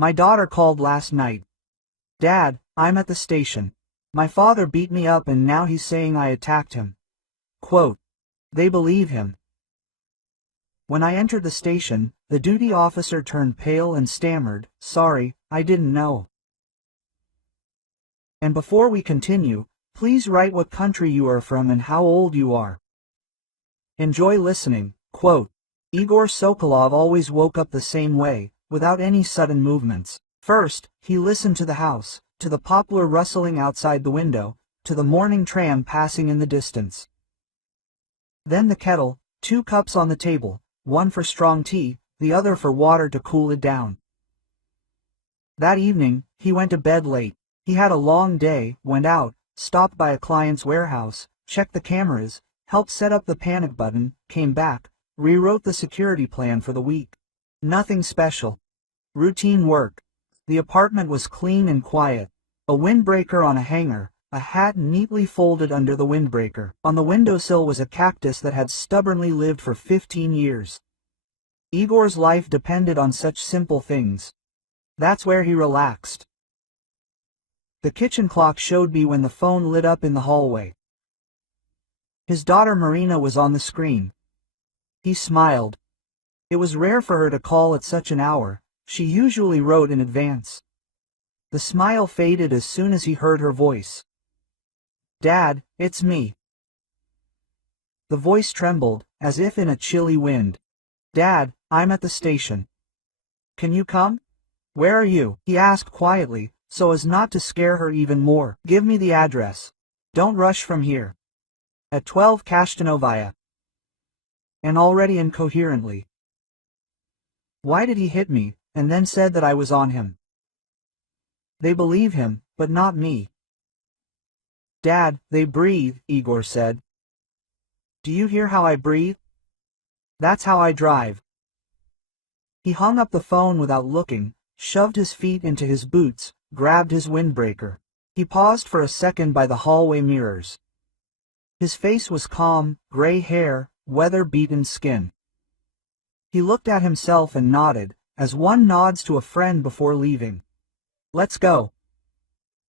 My daughter called last night. Dad, I'm at the station. My father beat me up and now he's saying I attacked him. Quote. They believe him. When I entered the station, the duty officer turned pale and stammered, "Sorry, I didn't know." And before we continue, please write what country you are from and how old you are. Enjoy listening. Quote. Igor Sokolov always woke up the same way, without any sudden movements. First, he listened to the house, to the poplar rustling outside the window, to the morning tram passing in the distance. Then the kettle, 2 cups on the table, one for strong tea, the other for water to cool it down. That evening, he went to bed late. He had a long day, went out, stopped by a client's warehouse, checked the cameras, helped set up the panic button, came back, rewrote the security plan for the week. Nothing special. Routine work. The apartment was clean and quiet. A windbreaker on a hanger, a hat neatly folded under the windbreaker. On the windowsill was a cactus that had stubbornly lived for 15 years. Igor's life depended on such simple things. That's where he relaxed. The kitchen clock showed me when the phone lit up in the hallway. His daughter Marina was on the screen. He smiled. It was rare for her to call at such an hour. She usually wrote in advance. The smile faded as soon as he heard her voice. Dad, it's me. The voice trembled, as if in a chilly wind. Dad, I'm at the station. Can you come? Where are you? He asked quietly, so as not to scare her even more. Give me the address. Don't rush from here. At 12 Kashtanovaya. And already incoherently. Why did he hit me, and then said that I was on him? They believe him, but not me. Dad, they breathe, Igor said. Do you hear how I breathe? That's how I drive. He hung up the phone without looking, shoved his feet into his boots, grabbed his windbreaker. He paused for a second by the hallway mirrors. His face was calm, gray hair, weather-beaten skin. He looked at himself and nodded, as one nods to a friend before leaving. Let's go.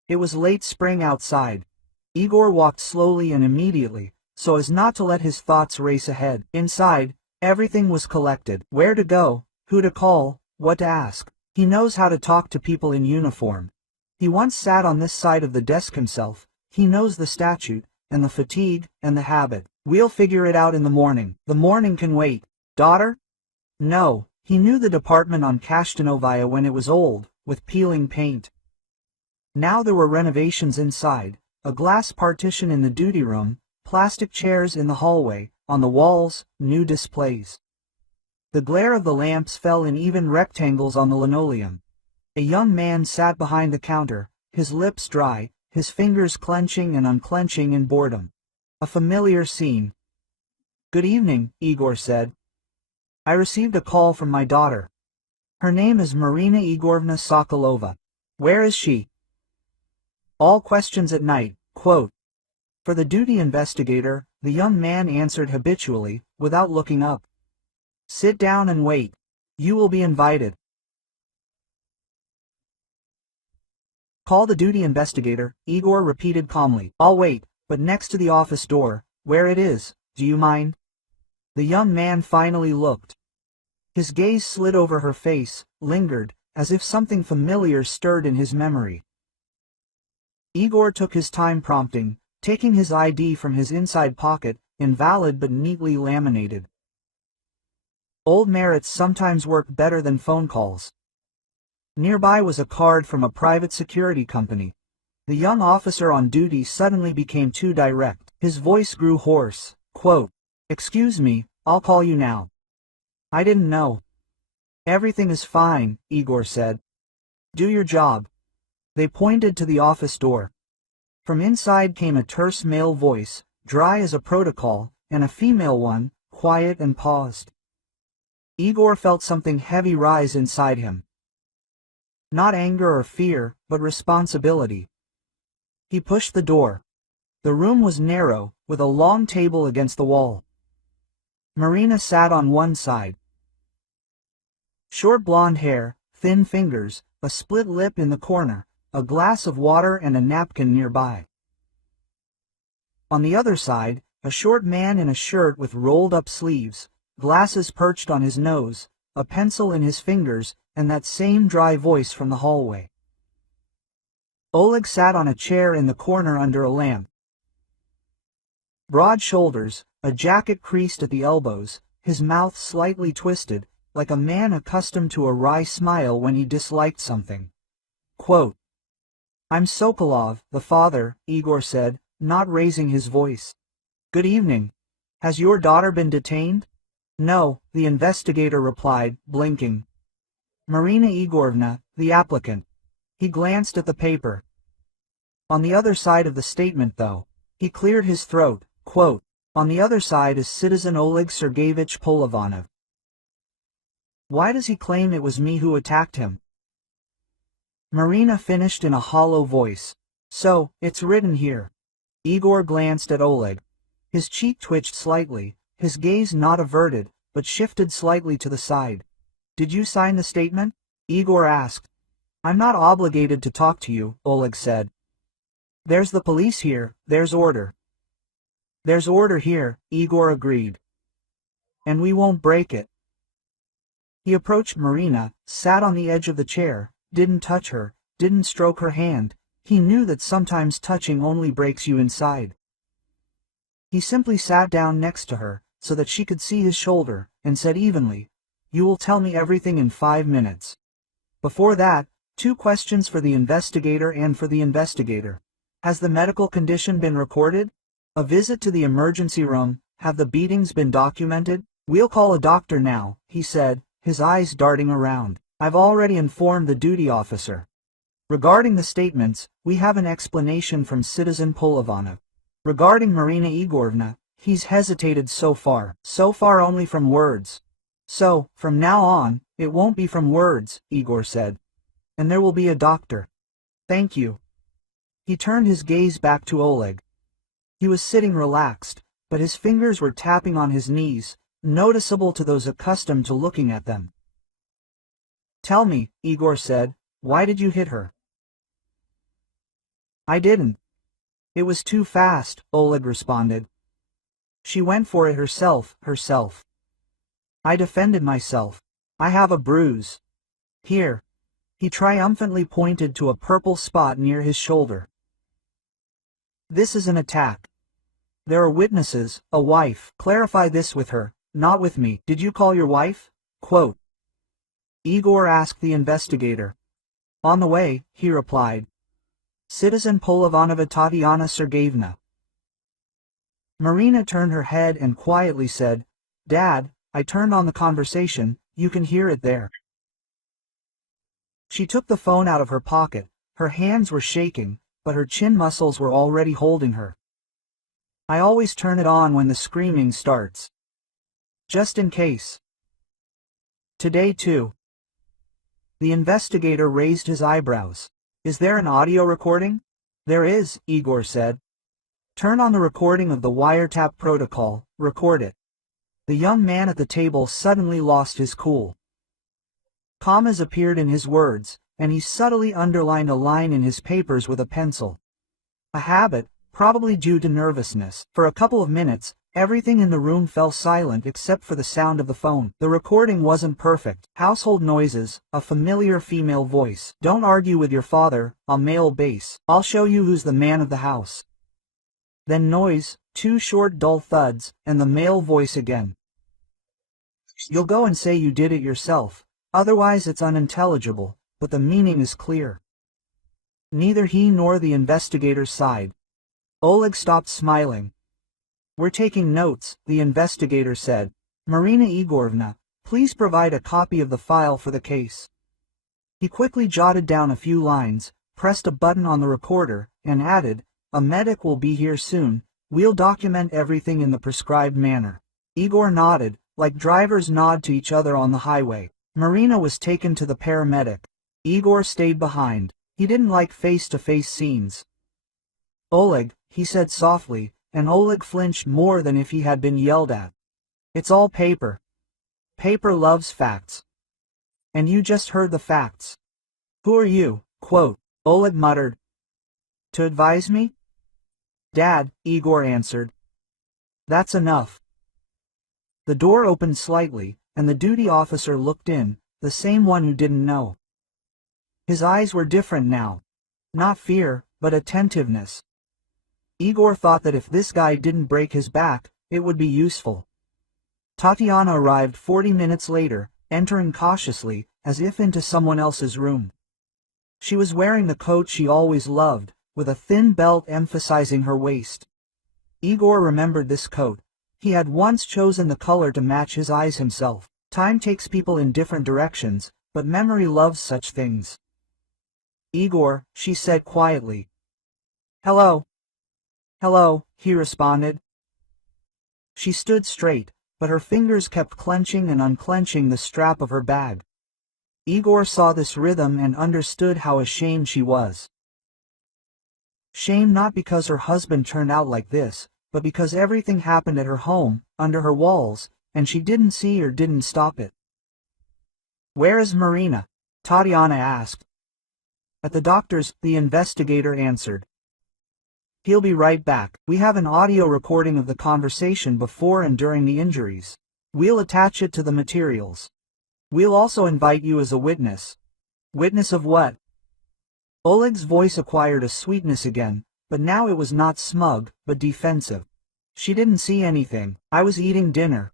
It was late spring outside. Igor walked slowly and immediately, so as not to let his thoughts race ahead. Inside, everything was collected. Where to go, who to call, what to ask. He knows how to talk to people in uniform. He once sat on this side of the desk himself. He knows the statute, and the fatigue, and the habit. We'll figure it out in the morning. The morning can wait. Daughter? No, he knew the department on Kashtanovaya when it was old, with peeling paint. Now there were renovations inside, a glass partition in the duty room, plastic chairs in the hallway, on the walls, new displays. The glare of the lamps fell in even rectangles on the linoleum. A young man sat behind the counter, his lips dry, his fingers clenching and unclenching in boredom. A familiar scene. Good evening, Igor said. I received a call from my daughter. Her name is Marina Igorovna Sokolova. Where is she? All questions at night, quote. For the duty investigator, the young man answered habitually, without looking up. Sit down and wait. You will be invited. Call the duty investigator, Igor repeated calmly. I'll wait, but next to the office door, where it is, do you mind? The young man finally looked. His gaze slid over her face, lingered, as if something familiar stirred in his memory. Igor took his time prompting, taking his ID from his inside pocket, invalid but neatly laminated. Old merits sometimes work better than phone calls. Nearby was a card from a private security company. The young officer on duty suddenly became too direct. His voice grew hoarse. Quote, Excuse me, I'll call you now. I didn't know. Everything is fine, Igor said. Do your job. They pointed to the office door. From inside came a terse male voice, dry as a protocol, and a female one, quiet and paused. Igor felt something heavy rise inside him. Not anger or fear, but responsibility. He pushed the door. The room was narrow, with a long table against the wall. Marina sat on one side. Short blonde hair, thin fingers, a split lip in the corner, a glass of water and a napkin nearby. On the other side, a short man in a shirt with rolled-up sleeves, glasses perched on his nose, a pencil in his fingers, and that same dry voice from the hallway. Oleg sat on a chair in the corner under a lamp. Broad shoulders, a jacket creased at the elbows, his mouth slightly twisted, like a man accustomed to a wry smile when he disliked something. Quote, "I'm Sokolov, the father," Igor said, not raising his voice. "Good evening. Has your daughter been detained?" "No," the investigator replied, blinking. "Marina Igorovna, the applicant." He glanced at the paper. "On the other side of the statement, though." He cleared his throat. Quote, "On the other side is citizen Oleg Sergeyevich Polovanov. Why does he claim it was me who attacked him?" Marina finished in a hollow voice. "So, it's written here." Igor glanced at Oleg. His cheek twitched slightly, his gaze not averted, but shifted slightly to the side. "Did you sign the statement?" Igor asked. "I'm not obligated to talk to you," Oleg said. "There's the police here, there's order." "There's order here," Igor agreed. "And we won't break it." He approached Marina, sat on the edge of the chair, didn't touch her, didn't stroke her hand. He knew that sometimes touching only breaks you inside. He simply sat down next to her, so that she could see his shoulder, and said evenly, "You will tell me everything in 5 minutes. Before that, 2 questions for the investigator and for the investigator. Has the medical condition been recorded? A visit to the emergency room, have the beatings been documented?" "We'll call a doctor now," he said, his eyes darting around. "I've already informed the duty officer. Regarding the statements, we have an explanation from citizen Polovanov. Regarding Marina Igorovna, he's hesitated so far only from words. So, from now on, it won't be from words," Igor said. "And there will be a doctor." "Thank you." He turned his gaze back to Oleg. He was sitting relaxed, but his fingers were tapping on his knees, noticeable to those accustomed to looking at them. "Tell me," Igor said, "why did you hit her?" "I didn't. It was too fast," Oleg responded. "She went for it herself. I defended myself. I have a bruise. Here." He triumphantly pointed to a purple spot near his shoulder. "This is an attack. There are witnesses, a wife. Clarify this with her, not with me. Did you call your wife?" Quote, Igor asked the investigator. "On the way," he replied. "Citizen Polovanova Tatiana Sergeyevna." Marina turned her head and quietly said, "Dad, I turned on the conversation, you can hear it there." She took the phone out of her pocket, her hands were shaking, but her chin muscles were already holding her. "I always turn it on when the screaming starts. Just in case. Today too." The investigator raised his eyebrows. "Is there an audio recording?" "There is," Igor said. "Turn on the recording of the wiretap protocol, record it." The young man at the table suddenly lost his cool. Commas appeared in his words, and he subtly underlined a line in his papers with a pencil. A habit, probably due to nervousness. For a couple of minutes, everything in the room fell silent except for the sound of the phone. The recording wasn't perfect. Household noises, a familiar female voice. "Don't argue with your father," a male bass. "I'll show you who's the man of the house." Then noise, 2 short dull thuds, and the male voice again. "You'll go and say you did it yourself, otherwise it's unintelligible, but the meaning is clear." Neither he nor the investigator sighed. Oleg stopped smiling. "We're taking notes," the investigator said. "Marina Igorovna, please provide a copy of the file for the case." He quickly jotted down a few lines, pressed a button on the recorder, and added, "A medic will be here soon. We'll document everything in the prescribed manner." Igor nodded, like drivers nod to each other on the highway. Marina was taken to the paramedic. Igor stayed behind. He didn't like face-to-face scenes. "Oleg," he said softly, and Oleg flinched more than if he had been yelled at. "It's all paper. Paper loves facts." And you just heard the facts. Who are you? Quote, Oleg muttered. To advise me? Dad, Igor answered. That's enough. The door opened slightly, and the duty officer looked in, the same one who didn't know. His eyes were different now. Not fear, but attentiveness. Igor thought that if this guy didn't break his back, it would be useful. Tatiana arrived 40 minutes later, entering cautiously, as if into someone else's room. She was wearing the coat she always loved, with a thin belt emphasizing her waist. Igor remembered this coat. He had once chosen the color to match his eyes himself. Time takes people in different directions, but memory loves such things. Igor, she said quietly. Hello. Hello, he responded. She stood straight, but her fingers kept clenching and unclenching the strap of her bag. Igor saw this rhythm and understood how ashamed she was. Shame not because her husband turned out like this, but because everything happened at her home, under her walls, and she didn't see or didn't stop it. Where is Marina? Tatiana asked. At the doctor's, the investigator answered. He'll be right back. We have an audio recording of the conversation before and during the injuries. We'll attach it to the materials. We'll also invite you as a witness. Witness of what? Oleg's voice acquired a sweetness again, but now it was not smug, but defensive. She didn't see anything. I was eating dinner.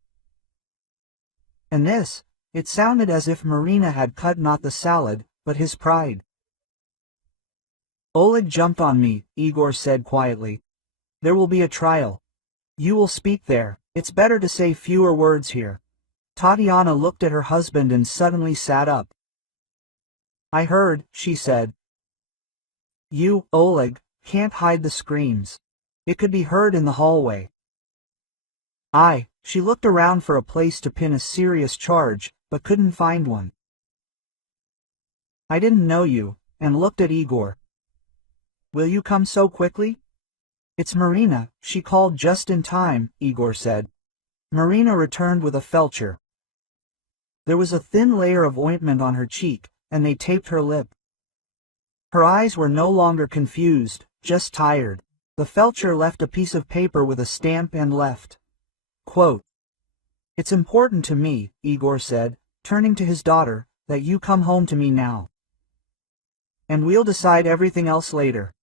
And this, it sounded as if Marina had cut not the salad, but his pride. Oleg jumped on me, Igor said quietly. There will be a trial. You will speak there. It's better to say fewer words here. Tatiana looked at her husband and suddenly sat up. I heard, she said. You, Oleg, can't hide the screams. It could be heard in the hallway. She looked around for a place to pin a serious charge, but couldn't find one. I didn't know you, and looked at Igor. Will you come so quickly? It's Marina, she called just in time, Igor said. Marina returned with a felcher. There was a thin layer of ointment on her cheek, and they taped her lip. Her eyes were no longer confused, just tired. The felcher left a piece of paper with a stamp and left. Quote, It's important to me, Igor said, turning to his daughter, that you come home to me now. And we'll decide everything else later.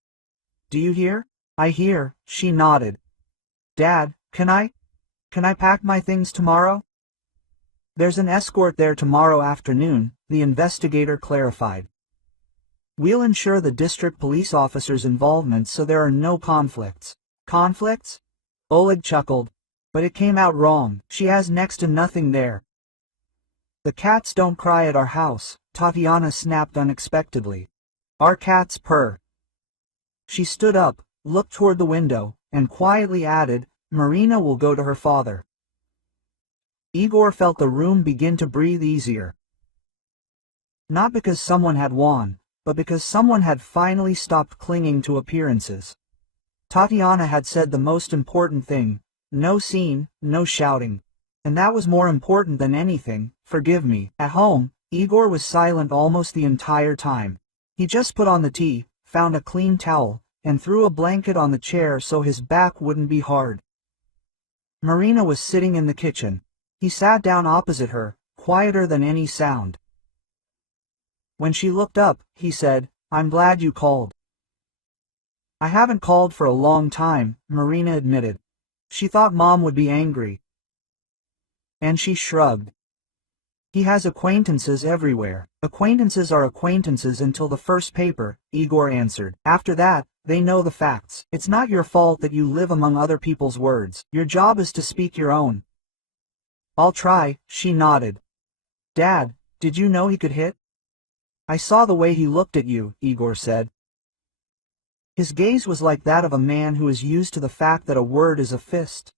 Do you hear? I hear, she nodded. Dad, can I pack my things tomorrow? There's an escort there tomorrow afternoon, the investigator clarified. We'll ensure the district police officer's involvement so there are no conflicts. Conflicts? Oleg chuckled. But it came out wrong. She has next to nothing there. The cats don't cry at our house, Tatiana snapped unexpectedly. Our cats purr. She stood up, looked toward the window, and quietly added, Marina will go to her father. Igor felt the room begin to breathe easier. Not because someone had won, but because someone had finally stopped clinging to appearances. Tatiana had said the most important thing, no scene, no shouting. And that was more important than anything, forgive me. At home, Igor was silent almost the entire time. He just put on the tea, found a clean towel, and threw a blanket on the chair so his back wouldn't be hard. Marina was sitting in the kitchen. He sat down opposite her, quieter than any sound. When she looked up, he said, I'm glad you called. I haven't called for a long time, Marina admitted. She thought Mom would be angry. And she shrugged. He has acquaintances everywhere. Acquaintances are acquaintances until the first paper, Igor answered. After that, they know the facts. It's not your fault that you live among other people's words. Your job is to speak your own. I'll try, she nodded. Dad, did you know he could hit? I saw the way he looked at you, Igor said. His gaze was like that of a man who is used to the fact that a word is a fist.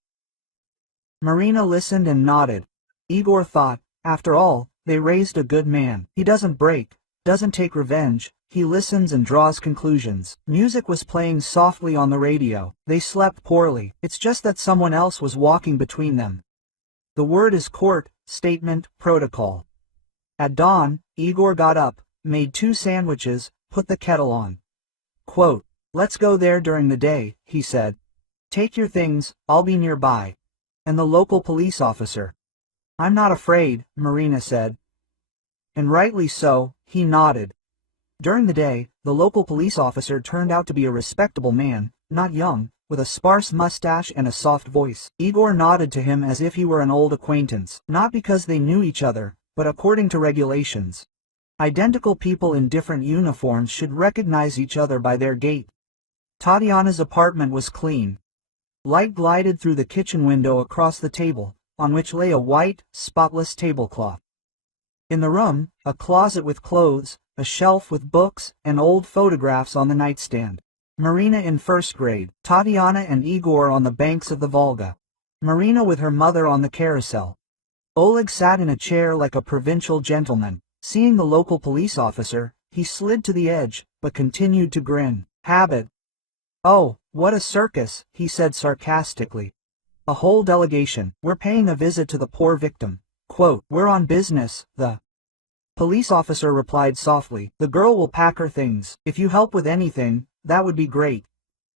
Marina listened and nodded. Igor thought, after all, they raised a good man. He doesn't break, doesn't take revenge, he listens and draws conclusions. Music was playing softly on the radio. They slept poorly. It's just that someone else was walking between them. The word is court, statement, protocol. At dawn, Igor got up, made 2 sandwiches, put the kettle on. Quote, "Let's go there during the day," he said. "Take your things, I'll be nearby." And the local police officer. "I'm not afraid," Marina said. And rightly so, he nodded. During the day, the local police officer turned out to be a respectable man, not young, with a sparse mustache and a soft voice. Igor nodded to him as if he were an old acquaintance, not because they knew each other, but according to regulations. Identical people in different uniforms should recognize each other by their gait. Tatiana's apartment was clean. Light glided through the kitchen window across the table, on which lay a white, spotless tablecloth. In the room, a closet with clothes, a shelf with books, and old photographs on the nightstand. Marina in 1st grade, Tatiana and Igor on the banks of the Volga. Marina with her mother on the carousel. Oleg sat in a chair like a provincial gentleman. Seeing the local police officer, he slid to the edge, but continued to grin. Habit. "Oh, what a circus," he said sarcastically. "A whole delegation. We're paying a visit to the poor victim." Quote, "We're on business," the police officer replied softly. "The girl will pack her things. If you help with anything, that would be great."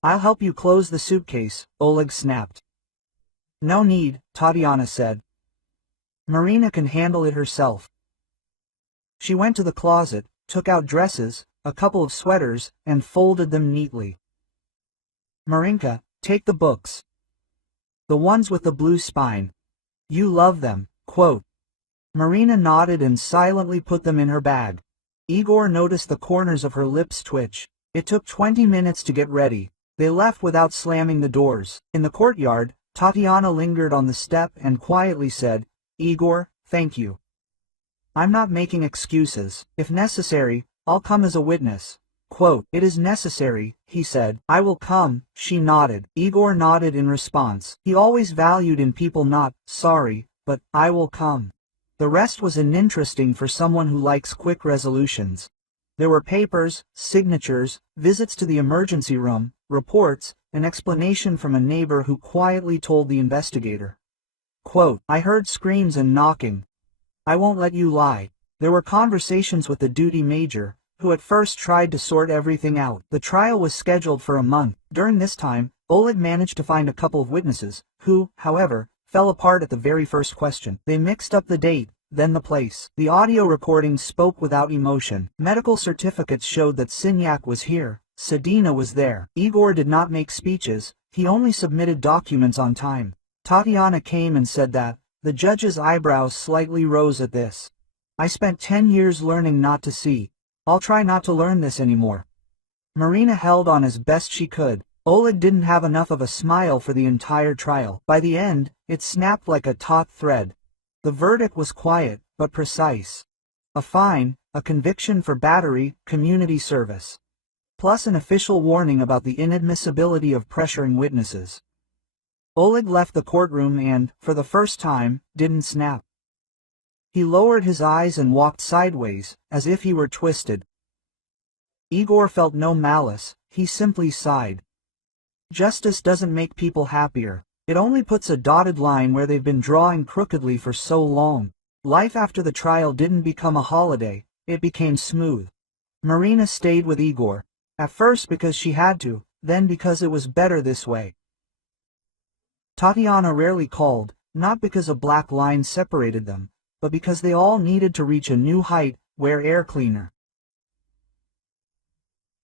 "I'll help you close the suitcase," Oleg snapped. "No need," Tatiana said. "Marina can handle it herself." She went to the closet, took out dresses, a couple of sweaters, and folded them neatly. "Marinka, take the books. The ones with the blue spine. You love them." Quote. Marina nodded and silently put them in her bag. Igor noticed the corners of her lips twitch. It took 20 minutes to get ready. They left without slamming the doors. In the courtyard, Tatiana lingered on the step and quietly said, "Igor, thank you. I'm not making excuses. If necessary, I'll come as a witness." Quote, "It is necessary," he said. "I will come," she nodded. Igor nodded in response. He always valued in people not sorry, but "I will come." The rest was uninteresting for someone who likes quick resolutions. There were papers, signatures, visits to the emergency room, reports, an explanation from a neighbor who quietly told the investigator. Quote, "I heard screams and knocking. I won't let you lie." There were conversations with the duty major, who at first tried to sort everything out. The trial was scheduled for a month. During this time, Oleg managed to find a couple of witnesses, who, however, fell apart at the very first question. They mixed up the date, then the place. The audio recordings spoke without emotion. Medical certificates showed that Sinyak was here, Sedina was there. Igor did not make speeches, he only submitted documents on time. Tatiana came and said that. The judge's eyebrows slightly rose at this. "I spent 10 years learning not to see. I'll try not to learn this anymore." Marina held on as best she could. Oleg didn't have enough of a smile for the entire trial. By the end, it snapped like a taut thread. The verdict was quiet, but precise. A fine, a conviction for battery, community service. Plus an official warning about the inadmissibility of pressuring witnesses. Oleg left the courtroom and, for the first time, didn't snap. He lowered his eyes and walked sideways, as if he were twisted. Igor felt no malice, he simply sighed. Justice doesn't make people happier. It only puts a dotted line where they've been drawing crookedly for so long. Life after the trial didn't become a holiday, it became smooth. Marina stayed with Igor. At first because she had to, then because it was better this way. Tatiana rarely called, not because a black line separated them, but because they all needed to reach a new height, wear air cleaner.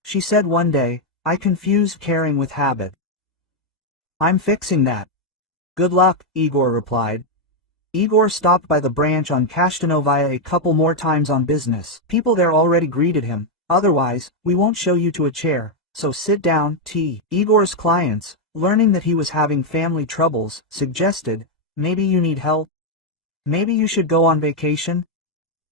She said one day, "I confused caring with habit. I'm fixing that." "Good luck," Igor replied. Igor stopped by the branch on Kashtanovaya a couple more times on business. People there already greeted him. "Otherwise, we won't show you to a chair, so sit down, tea." Igor's clients, learning that he was having family troubles, suggested, "Maybe you need help? Maybe you should go on vacation?"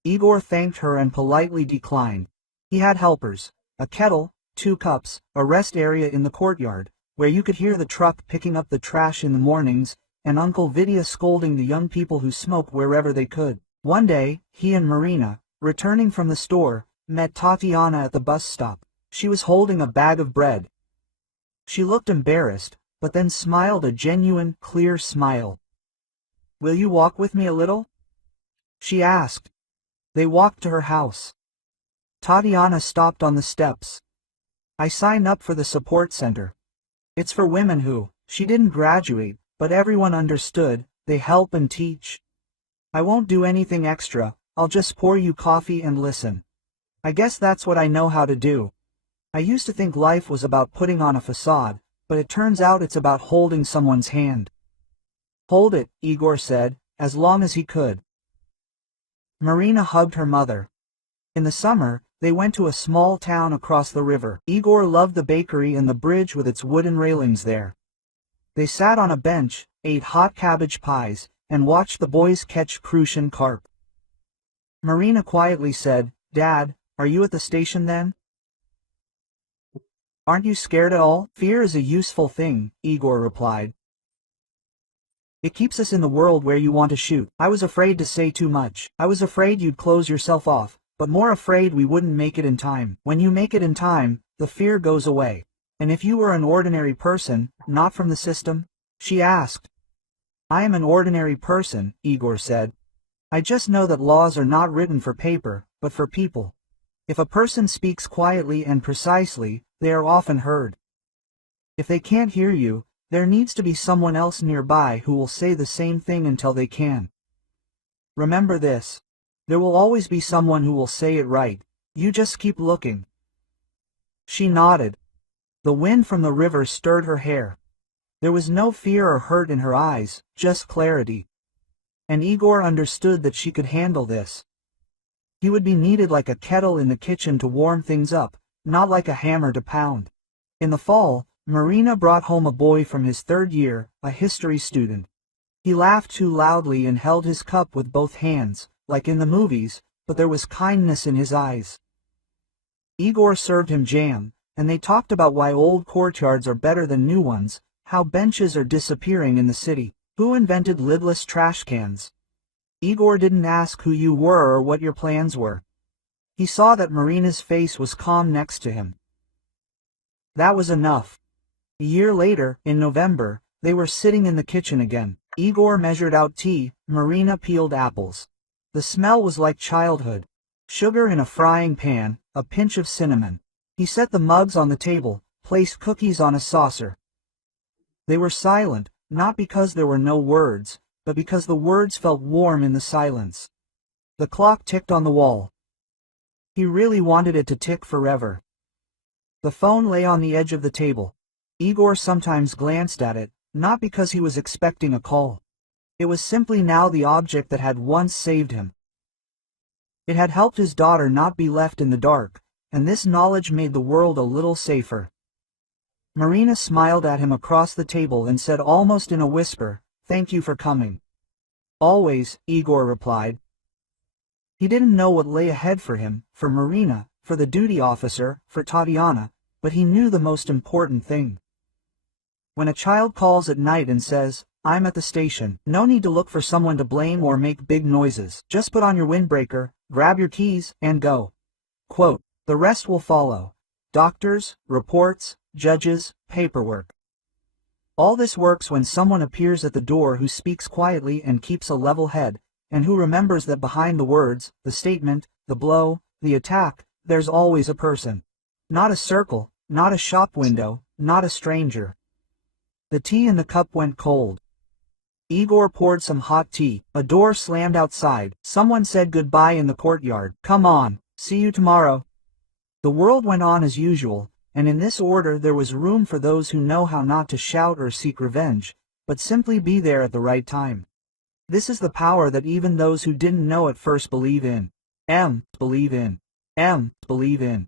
Igor thanked her and politely declined. He had helpers, a kettle, 2 cups, a rest area in the courtyard, where you could hear the truck picking up the trash in the mornings, and Uncle Vidya scolding the young people who smoke wherever they could. One day, he and Marina, returning from the store, met Tatiana at the bus stop. She was holding a bag of bread. She looked embarrassed, but then smiled a genuine, clear smile. "Will you walk with me a little?" she asked. They walked to her house. Tatiana stopped on the steps. I signed up for the support center. It's for women who, she didn't graduate, but everyone understood, they help and teach. I won't do anything extra, I'll just pour you coffee and listen. I guess that's what I know how to do. I used to think life was about putting on a facade, but it turns out it's about holding someone's hand. Hold it, Igor said, as long as he could. Marina hugged her mother. In the summer, they went to a small town across the river. Igor loved the bakery and the bridge with its wooden railings there. They sat on a bench, ate hot cabbage pies, and watched the boys catch crucian carp. Marina quietly said, "Dad, are you at the station then? Aren't you scared at all?" "Fear is a useful thing," Igor replied. "It keeps us in the world where you want to shoot. I was afraid to say too much. I was afraid you'd close yourself off, but more afraid we wouldn't make it in time. When you make it in time, the fear goes away. And if you were an ordinary person, not from the system?" she asked. "I am an ordinary person," Igor said. "I just know that laws are not written for paper, but for people. If a person speaks quietly and precisely, they are often heard. If they can't hear you, there needs to be someone else nearby who will say the same thing until they can. Remember this. There will always be someone who will say it right. You just keep looking." She nodded. The wind from the river stirred her hair. There was no fear or hurt in her eyes, just clarity. And Igor understood that she could handle this. He would be needed like a kettle in the kitchen to warm things up, not like a hammer to pound. In the fall, Marina brought home a boy from his third year, a history student. He laughed too loudly and held his cup with both hands, like in the movies, but there was kindness in his eyes. Igor served him jam, and they talked about why old courtyards are better than new ones, how benches are disappearing in the city, who invented lidless trash cans. Igor didn't ask who you were or what your plans were. He saw that Marina's face was calm next to him. That was enough. A year later, in November, they were sitting in the kitchen again. Igor measured out tea, Marina peeled apples. The smell was like childhood. Sugar in a frying pan, a pinch of cinnamon. He set the mugs on the table, placed cookies on a saucer. They were silent, not because there were no words, but because the words felt warm in the silence. The clock ticked on the wall. He really wanted it to tick forever. The phone lay on the edge of the table. Igor sometimes glanced at it, not because he was expecting a call. It was simply now the object that had once saved him. It had helped his daughter not be left in the dark, and this knowledge made the world a little safer. Marina smiled at him across the table and said almost in a whisper, "Thank you for coming." "Always," Igor replied. He didn't know what lay ahead for him, for Marina, for the duty officer, for Tatiana, but he knew the most important thing. When a child calls at night and says, "I'm at the station," no need to look for someone to blame or make big noises. Just put on your windbreaker, grab your keys, and go. Quote, "The rest will follow. Doctors, reports, judges, paperwork." All this works when someone appears at the door who speaks quietly and keeps a level head, and who remembers that behind the words, the statement, the blow, the attack, there's always a person. Not a circle, not a shop window, not a stranger. The tea in the cup went cold. Igor poured some hot tea. A door slammed outside. Someone said goodbye in the courtyard. "Come on, see you tomorrow." The world went on as usual, and in this order there was room for those who know how not to shout or seek revenge, but simply be there at the right time. This is the power that even those who didn't know at first believe in. Believe in.